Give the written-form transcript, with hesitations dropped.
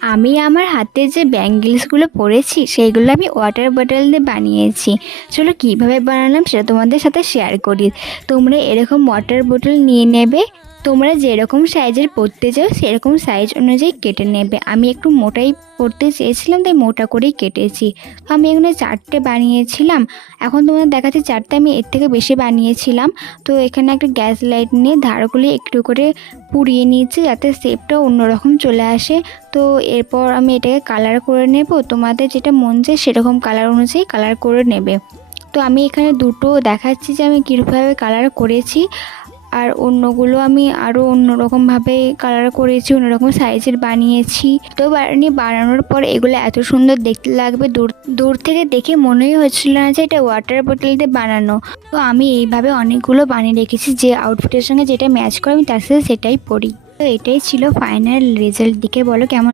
আমি আমার হাতে যে ব্যাঙ্গেলসগুলো পরেছি সেইগুলো আমি ওয়াটার বটল দিয়ে বানিয়েছি। চলো কীভাবে বানালাম সেটা তোমাদের সাথে শেয়ার করি। তোমরা এরকম ওয়াটার বোতল নিয়ে নেবে, তোমরা যেরকম সাইজের পরতে চাও সেরকম সাইজ অনুযায়ী কেটে নেবে। আমি একটু মোটাই পরতে চেয়েছিলাম তাই মোটা করেই কেটেছি। আমি এখানে 4টে বানিয়েছিলাম। এখন তোমাদের দেখাচ্ছি 4টে আমি এর থেকে বেশি বানিয়েছিলাম। তো এখানে একটা গ্যাস লাইট নিয়ে ধারগুলি একটু করে পুড়িয়ে নিয়েছি যাতে শেপটা অন্যরকম চলে আসে। তো এরপর আমি এটাকে কালার করে নেব, তোমাদের যেটা মন চায় সেরকম কালার অনুযায়ী কালার করে নেবে। তো আমি এখানে দুটো দেখাচ্ছি যে আমি কীভাবে কালার করেছি, আর অন্যগুলো আমি আরও অন্যরকমভাবে কালার করেছি, অন্যরকম সাইজের বানিয়েছি। তো বানানোর পর এগুলো এত সুন্দর দেখতে লাগবে, দূর দূর থেকে দেখে মনেই হচ্ছিল না যে এটা ওয়াটার বোতল দিয়ে বানানো। তো আমি এইভাবে অনেকগুলো বানিয়ে রেখেছি, যে আউটফিটের সঙ্গে যেটা ম্যাচ করে আমি তার সাথে সেটাই পরি। তো এটাই ছিল ফাইনাল রেজাল্ট। দিকে বলো কেমন।